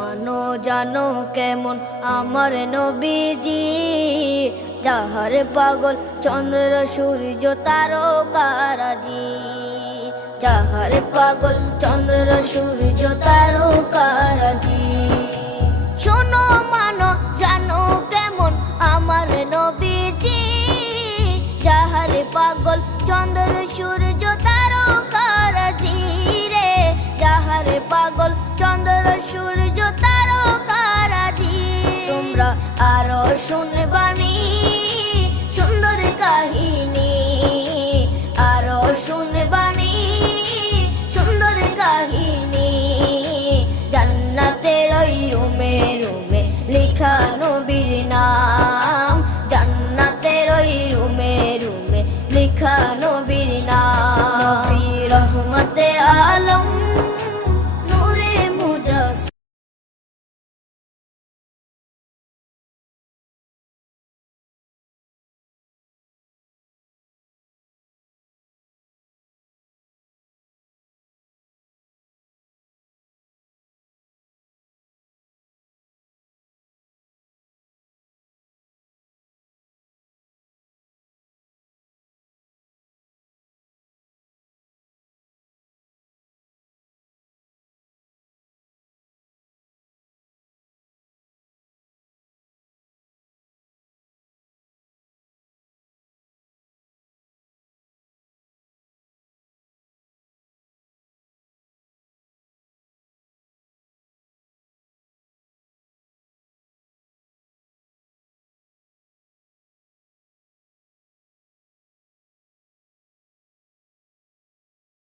মানো জানো কেমন আমার নবীজি, যাহার পাগল চন্দ্র সূর্য তারকারাজি, যাহার পাগল চন্দ্র সূর্য তারকারাজি। শোনো মানো জানো কেমন আমার নবীজি, যাহার পাগল চন্দ্র সূর্য তারকারাজি রে, যাহার পাগল চন্দ্র সূর্য তারকারাজি। তোমরা আরো শুনে